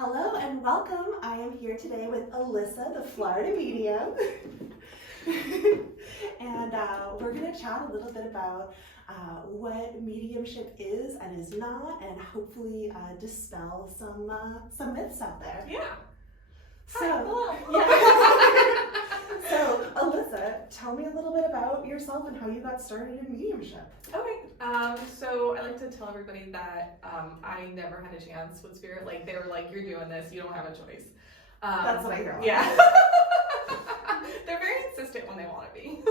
Hello and welcome. I am here today with Alyssa, the Florida medium. And we're going to chat a little bit about what mediumship is and is not, and hopefully dispel some myths out there. Yeah. So, Hi, hello. Yeah. So, Alyssa, tell me a little bit about yourself and how you got started in mediumship. Okay. So I like to tell everybody that I never had a chance with spirit. Like, they were like, "You're doing this. You don't have a choice." That's what I hear. Yeah. They're very insistent when they want to be.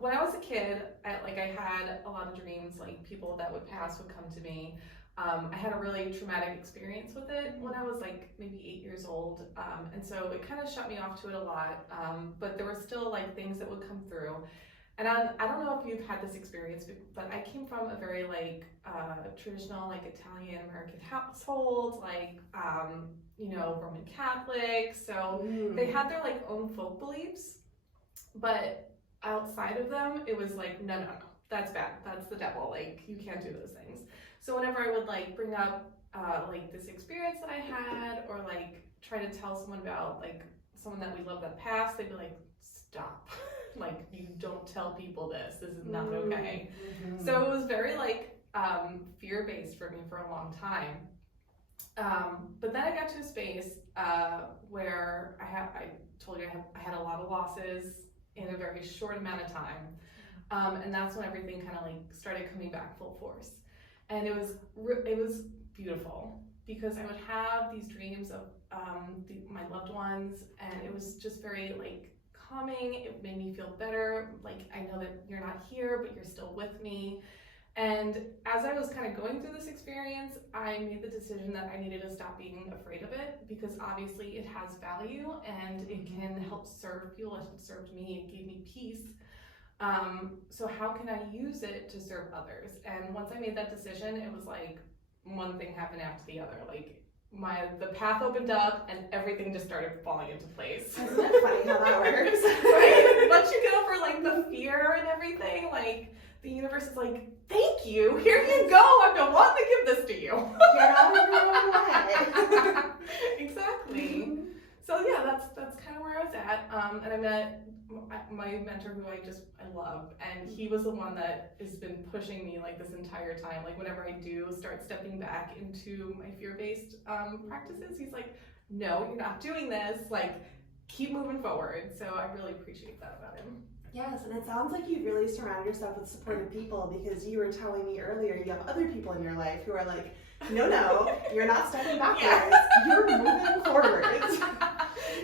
When I was a kid, I had a lot of dreams. Like, people that would pass would come to me. I had a really traumatic experience with it when I was like maybe 8 years old, and so it kind of shut me off to it a lot, but there were still like things that would come through. And I don't know if you've had this experience, but I came from a very like traditional like Italian American household, like Roman Catholic, so they had their like own folk beliefs, but outside of them it was like no, that's bad, that's the devil, like you can't do those things. So whenever I would like bring up like this experience that I had, or like try to tell someone about like someone that we loved that passed, they'd be like, stop. Like, you don't tell people this is not okay. Mm-hmm. So it was very like fear-based for me for a long time. But then I got to a space where I told you I had a lot of losses in a very short amount of time. And that's when everything kind of like started coming back full force. And it was beautiful because I would have these dreams of my loved ones, and it was just very like calming. It made me feel better. Like, I know that you're not here, but you're still with me. And as I was kind of going through this experience, I made the decision that I needed to stop being afraid of it, because obviously it has value and it can help serve people. It served me, it gave me peace. So how can I use it to serve others? And once I made that decision, it was like one thing happened after the other. Like, the path opened up and everything just started falling into place. Isn't it funny how that works? Right? Once you get over like the fear and everything, like the universe is like, thank you, here you go, I've been wanting to give this to you. Get out of your own way. Exactly. So yeah, that's kind of where I was at. And I met my mentor, who I love, and he was the one that has been pushing me like this entire time. Like, whenever I do start stepping back into my fear-based practices, he's like, no, you're not doing this, like, keep moving forward. So I really appreciate that about him. Yes, and it sounds like you really surround yourself with supportive people, because you were telling me earlier you have other people in your life who are like, no, you're not stepping backwards, yeah. You're moving forwards.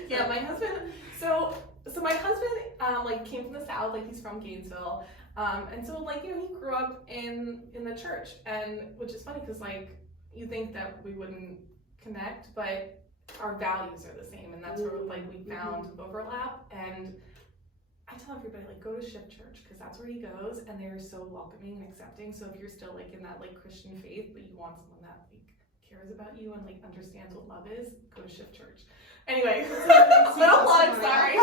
Yeah, my husband, so my husband like came from the South, like he's from Gainesville, and so like, he grew up in the church, and which is funny because like you think that we wouldn't connect, but our values are the same, and that's where like we found overlap. And I tell everybody, like, go to Shift Church, because that's where he goes, and they're so welcoming and accepting. So if you're still like in that like Christian faith, but you want someone that like cares about you and like understands what love is, go to Shift Church. Anyway, little plug, sorry.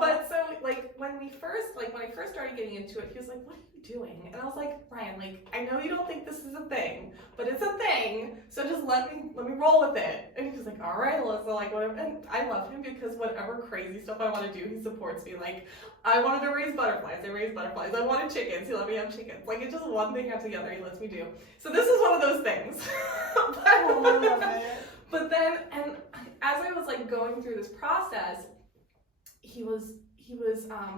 But so like when I first started getting into it, he was like, what are you doing? And I was like, Brian, like, I know you don't think this is a thing, but it's a thing, so just let me roll with it. And he was like, all right, Alyssa, like, whatever. And I love him because whatever crazy stuff I want to do, he supports me. Like, I wanted to raise butterflies, I raised butterflies. I wanted chickens, he let me have chickens. Like, it's just one thing after the other he lets me do. So this is one of those things. But then, and as I was like going through this process, he was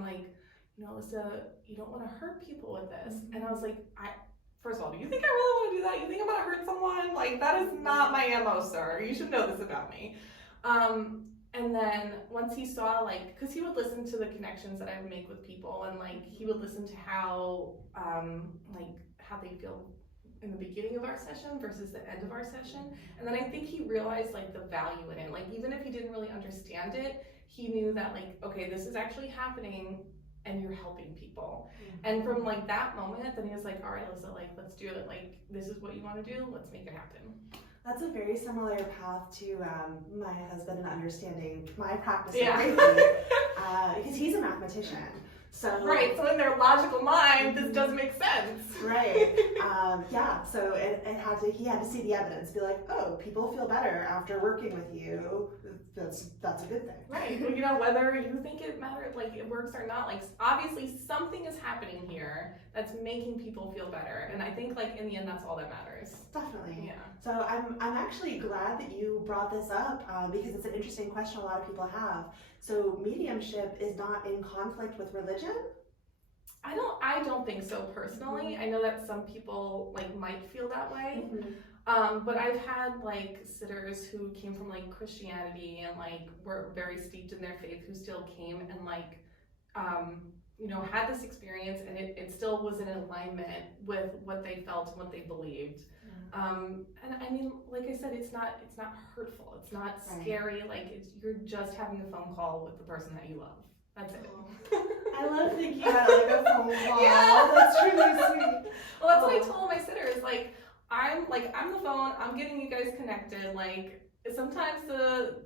like, Alyssa, you don't want to hurt people with this. And I was like, first of all, do you think I really want to do that? You think I'm going to hurt someone? Like, that is not my MO, sir. You should know this about me. And then once he saw, like, because he would listen to the connections that I would make with people, and like he would listen to how they feel in the beginning of our session versus the end of our session. And then I think he realized like the value in it. Like, even if he didn't really understand it, he knew that like, okay, this is actually happening and you're helping people. And from like that moment, then he was like, all right, Alyssa, like, let's do it. Like, this is what you want to do, let's make it happen. That's a very similar path to my husband and understanding my practice, yeah. because he's a mathematician. So right, so in their logical mind, this does make sense. Right. Yeah. So he had to see the evidence, be like, oh, people feel better after working with you. That's a good thing. Right. Well, you know, whether you think it matters, like it works or not, like obviously something is happening here that's making people feel better. And I think like in the end, that's all that matters. Definitely. Yeah. So I'm actually glad that you brought this up because it's an interesting question a lot of people have. So mediumship is not in conflict with religion? I don't think so personally. I know that some people like might feel that way. But I've had like sitters who came from like Christianity and like were very steeped in their faith who still came and like you know, had this experience and it still was in alignment with what they felt and what they believed. And I mean, like I said, it's not hurtful. It's not scary. Like you're just having a phone call with the person that you love. That's it. I love thinking about like a phone call. Yeah. That's really sweet. Well, that's what I told my sitters. Like I'm the phone. I'm getting you guys connected. Like sometimes the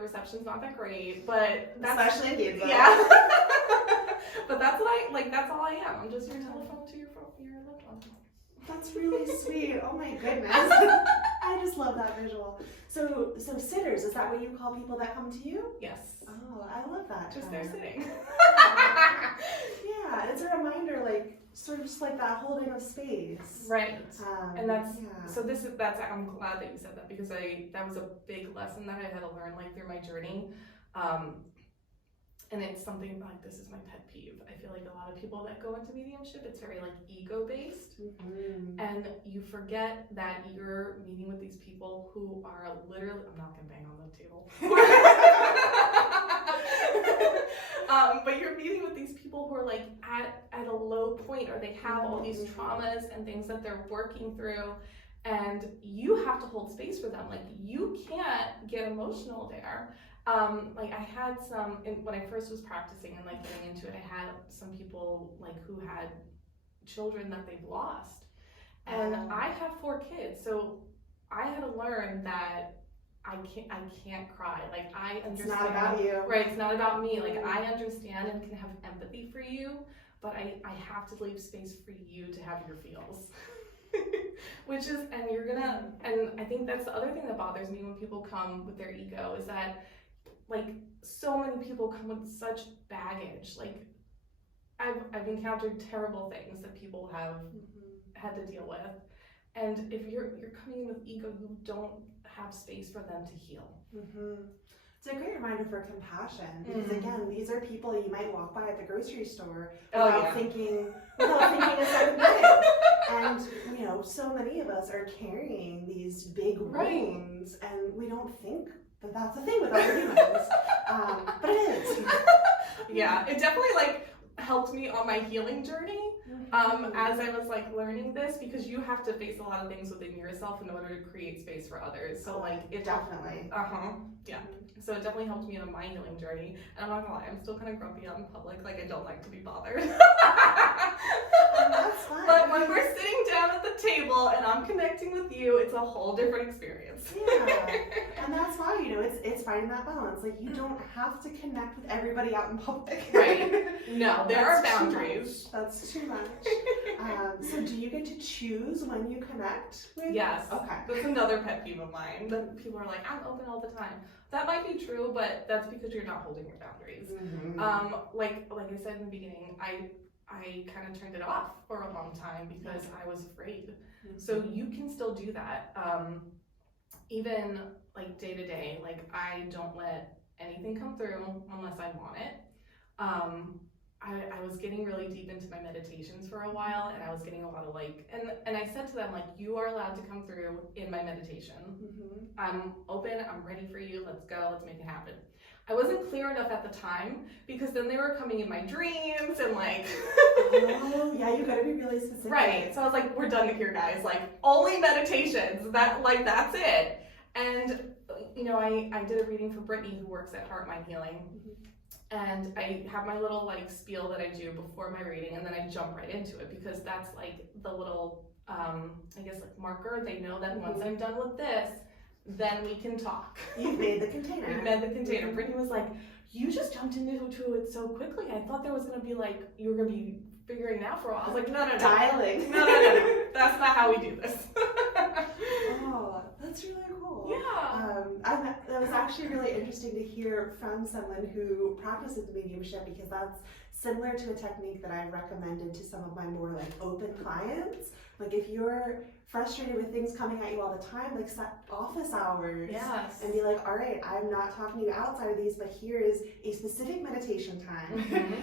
reception's not that great, but that's especially in Gainesville. Yeah. But that's what that's all I am. I'm just your telephone to your loved one. That's really sweet. Oh my goodness. I just love that visual. So sitters, is that what you call people that come to you? Yes. Oh, I love that. Just there sitting. Yeah, it's a reminder, like sort of just like that holding of space. Right. And that's yeah. I'm glad that you said that because that was a big lesson that I had to learn like through my journey. And it's something like this is my pet peeve. I feel like a lot of people that go into mediumship, it's very like ego based, and you forget that you're meeting with these people who are literally. I'm not gonna bang on the table. But you're meeting with these people who are like at a low point, or they have all these traumas and things that they're working through, and you have to hold space for them. Like you can't get emotional there. Like I had when I first was practicing and like getting into it, I had some people like who had children that they've lost, and I have 4 kids, so I had to learn that I can't cry. Like I understand. It's not about you. Right, it's not about me. Like I understand and can have empathy for you, but I have to leave space for you to have your feels. And I think that's the other thing that bothers me when people come with their ego is that like so many people come with such baggage. Like I've encountered terrible things that people have had to deal with. And if you're coming in with ego, you don't have space for them to heal. It's a great reminder for compassion because again, these are people you might walk by at the grocery store thinking a second minute. And you know, so many of us are carrying these big wounds, and we don't think that that's a thing with other humans, but it is. Yeah, it definitely like helped me on my healing journey. As I was like learning this, because you have to face a lot of things within yourself in order to create space for others. So like it definitely. Yeah. So it definitely helped me in my healing journey. And I'm not gonna lie, I'm still kind of grumpy out in public. Like I don't like to be bothered. That's fine. But when we're sitting down at the table and I'm connecting with you, it's a whole different experience. Yeah. And that's why, you know, it's finding that balance. Like you don't have to connect with everybody out in public. Right. No, there are boundaries. That's too much. So do you get to choose when you connect with? Yes. Okay. That's another pet peeve of mine. That people are like, I'm open all the time. That might be true, but that's because you're not holding your boundaries. Like I said in the beginning, I kind of turned it off for a long time because I was afraid. So you can still do that. Even like day to day, like I don't let anything come through unless I want it. I was getting really deep into my meditations for a while, and I was getting a lot of like, and I said to them, like, you are allowed to come through in my meditation. I'm open, I'm ready for you, let's go, let's make it happen. I wasn't clear enough at the time, because then they were coming in my dreams, and like... Oh, yeah, you gotta be really specific. Right, so I was like, we're done here, guys, like, only meditations, that's it. And, you know, I did a reading for Brittany, who works at Heart Mind Healing. And I have my little like spiel that I do before my reading, and then I jump right into it because that's like the little, I guess like marker. They know that once I'm done with this, then we can talk. You've made the container. We made the container. Brittany was like, you just jumped into it so quickly. I thought there was going to be like, you were going to be figuring it out for a while. I was like, no. Dialing. No. That's not how we do this. Oh, that's really cool. Yeah. That was actually really interesting to hear from someone who practices mediumship, because that's similar to a technique that I've recommended to some of my more like open clients. Like if you're frustrated with things coming at you all the time, like set office hours. Yes. And be like, all right, I'm not talking to you outside of these, but here is a specific meditation time. Mm-hmm.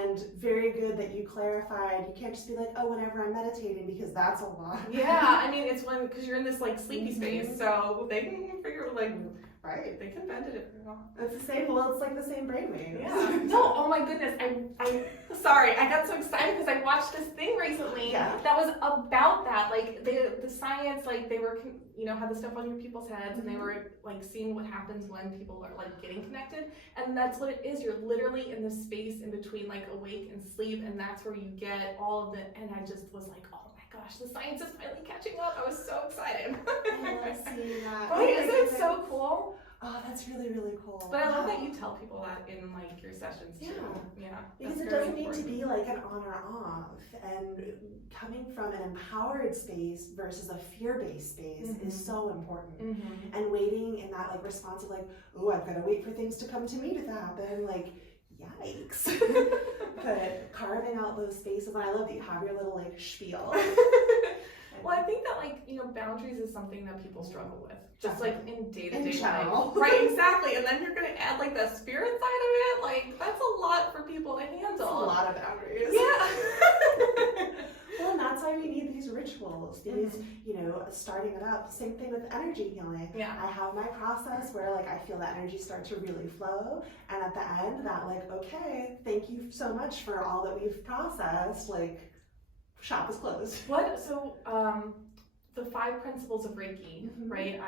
And very good that you clarified. You can't just be like, oh, whenever I'm meditating, because that's a lot. Yeah, I mean, it's because you're in this like sleepy space, so they can figure like, right. They can bend it if they want. It's the same, well, it's like the same brainwave. Yeah. No, oh my goodness, I sorry, I got so excited because I watched this thing recently that was about that. Like the science, like they were, had the stuff on your people's heads, and they were like seeing what happens when people are like getting connected, and that's what it is. You're literally in the space in between like awake and sleep, and that's where you get all of the. And I just was like, oh my gosh, the science is finally catching up. I was so excited. I love seeing that. Right, isn't it so cool? Oh, that's really, really cool. But I love that you tell people that in like your sessions too. Yeah. Because it doesn't need to be like an on or off. And coming from an empowered space versus a fear-based space is so important. And waiting in that like response of like, oh, I've got to wait for things to come to me to happen. Like, yikes. But carving out those spaces, and I love that you have your little like spiel. Well, I think that like, boundaries is something that people struggle with. Just like in day-to-day life. life. Right, exactly. And then you're going to add like the spirit side of it. Like, that's a lot for people to handle. That's a lot of boundaries. Yeah. Well, and that's why we need these rituals, these, starting it up. Same thing with energy healing. Yeah. I have my process where like I feel that energy start to really flow, and at the end that like, okay, thank you so much for all that we've processed, like shop is closed. The 5 principles of Reiki, right?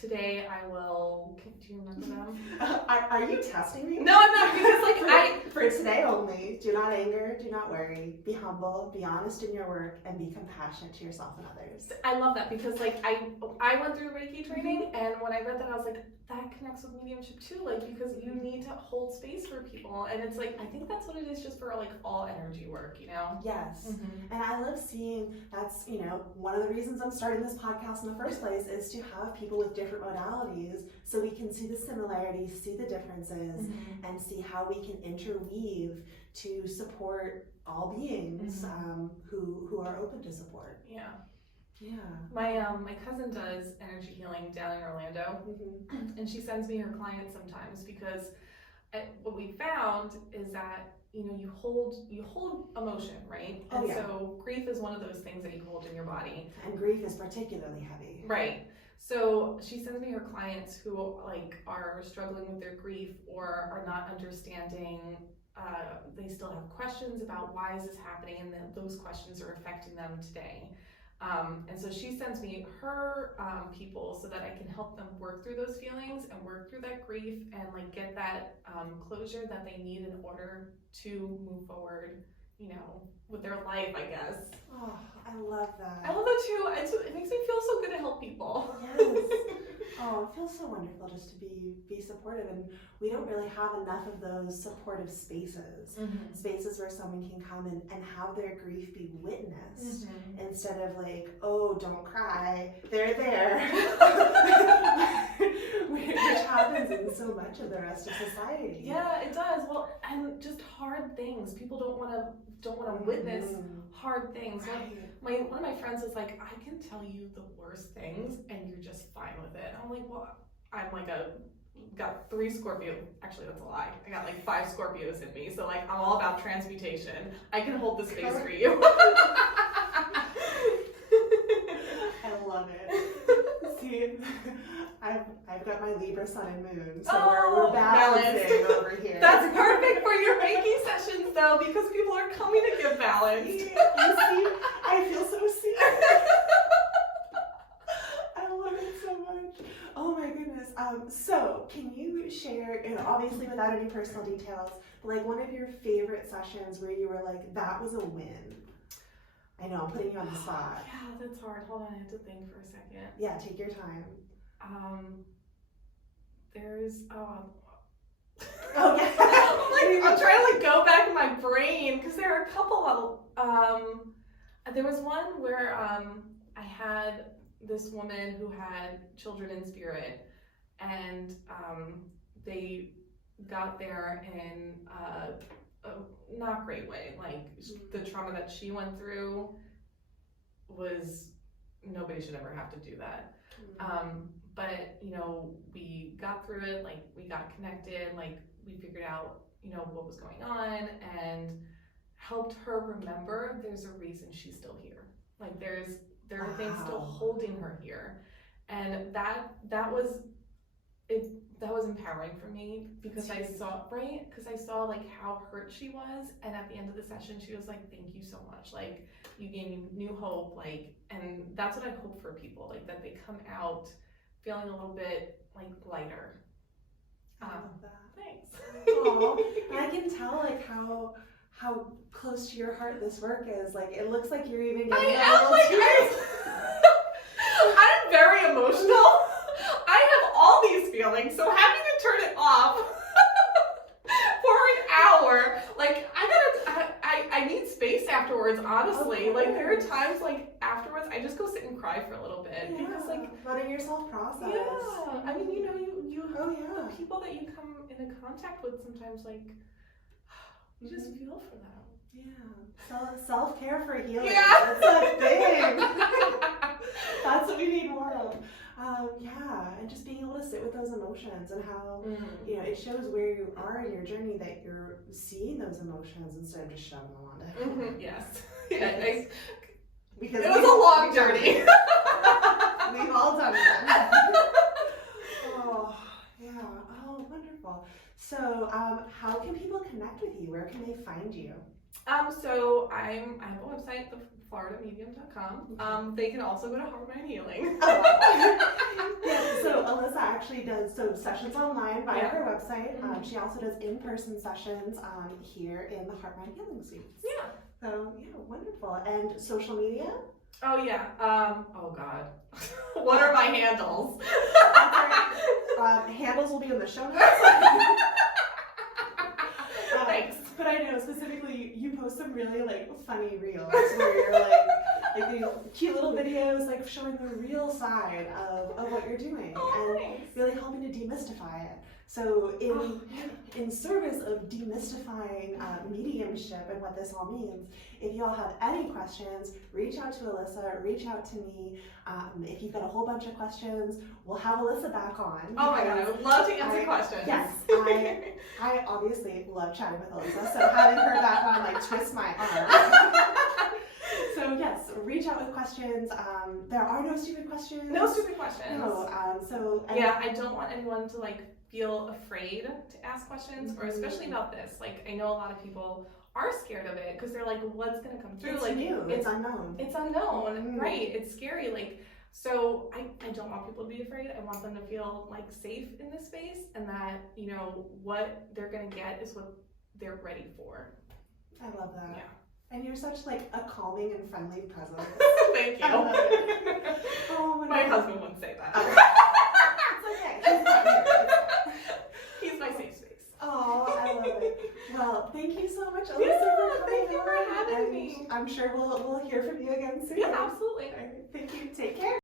Today I will, do you remember them? Are you testing me? No, I'm not, because for today only, do not anger, do not worry, be humble, be honest in your work, and be compassionate to yourself and others. I love that, because like I went through Reiki training, and when I read that I was like, that connects with mediumship too, like, because you need to hold space for people, and it's like, I think that's what it is just for like all energy work, Yes. And I love seeing, that's, one of the reasons I'm starting this podcast in the first place is to have people with different modalities so we can see the similarities, see the differences, and see how we can interweave to support all beings who are open to support. Yeah. Yeah. My cousin does energy healing down in Orlando, and she sends me her clients sometimes, because what we found is that you hold emotion, right? And so grief is one of those things that you hold in your body. And grief is particularly heavy. Right. So she sends me her clients who like are struggling with their grief or are not understanding. They still have questions about why is this happening, and then those questions are affecting them today. And so she sends me her people so that I can help them work through those feelings and work through that grief and like get that closure that they need in order to move forward, with their life, I guess. Oh, I love that. I love that too. It makes me feel so good to help people. Yes. Oh, it feels so wonderful just to be supportive, and we don't really have enough of those supportive spaces. Spaces where someone can come and have their grief be witnessed instead of like, oh, don't cry, they're there. Which happens in so much of the rest of society. Yeah, it does. Well, and just hard things. People don't want to witness hard things. One of my friends was like, I can tell you the worst things and you're just fine with it. I'm like, well, I'm like got 3 Scorpio. Actually, that's a lie. I got like 5 Scorpios in me. So like, I'm all about transmutation. I can hold the space for you. I love it. See, I've got my Libra sun and moon, so we're balancing over here. That's perfect for your Reiki sessions, though, because people are coming to get balanced. You see, I feel so seen. I love it so much. Oh my goodness. So can you share, obviously without any personal details, but like one of your favorite sessions where you were like, that was a win? I know, I'm putting you on the spot. Yeah, that's hard. Hold on, I have to think for a second. Yeah, take your time. There's Oh yeah. I'm trying to like go back in my brain because there are a couple of there was one where I had this woman who had children in spirit, and they got there in a not great way. Like the trauma that she went through was, nobody should ever have to do that. But you know, we got through it, like we got connected, like we figured out, you know, what was going on, and helped her remember there's a reason she's still here. Like there are things still holding her here. And that was empowering for me, because I saw like how hurt she was, and at the end of the session she was like, thank you so much, like you gave me new hope, like, and that's what I hope for people, like that they come out feeling a little bit like lighter. I love that. Thanks. Aww. And I can tell like how close to your heart this work is. Like it looks like you're even getting I'm very emotional. I have all these feelings, so having to turn it off for an hour, like I need space afterwards, honestly. Like there are times like afterwards I just go sit and cry for a little bit, because like letting yourself process. Yeah. I mean, you know, you the people that you come into contact with sometimes, like you just feel for them. Yeah. Self-care for healing. Yeah. That's a thing. That's what we need more of. Yeah, and just being able to sit with those emotions, and how you know, it shows where you are in your journey, that you're seeing those emotions instead of just shoving them onto. Yes. Because it was a long journey. We've all done it. Oh, yeah. Oh, wonderful. So, how can people connect with you? Where can they find you? So I have a website, theFloridaMedium.com. They can also go to Heart Mind Healing. Yeah, so Alyssa actually does sessions online via her website. She also does in-person sessions here in the Heart Mind Healing Suites. Yeah. So yeah, wonderful. And social media? Oh yeah. Oh God. What are my handles? Handles will be in the show notes. Thanks. But I know specifically you post some really like funny reels where you're like these cute little videos like showing the real side of what you're doing, and really helping to demystify it. So in service of demystifying mediumship and what this all means, if you all have any questions, reach out to Alyssa, reach out to me. If you've got a whole bunch of questions, we'll have Alyssa back on. Oh my God, I would love to answer questions. Yes, I obviously love chatting with Alyssa, so having her back on like twists my arm. So yes, reach out with questions. There are no stupid questions. No stupid questions. No. I don't want anyone to like feel afraid to ask questions, or especially about this. Like I know a lot of people are scared of it because they're like, what's gonna come through? It's like new. It's unknown. It's unknown, right? It's scary. Like, so I don't want people to be afraid. I want them to feel like safe in this space, and that, you know, what they're gonna get is what they're ready for. I love that. Yeah. And you're such like a calming and friendly presence. Thank you. I love it. Oh, my husband wouldn't say that. It's okay. He's not here. He's my safe space. Oh, I love it. Well, thank you so much, Alyssa, Yeah, for coming thank you for having me. I'm sure we'll hear from you again soon. Yeah, absolutely. Thank you. Take care.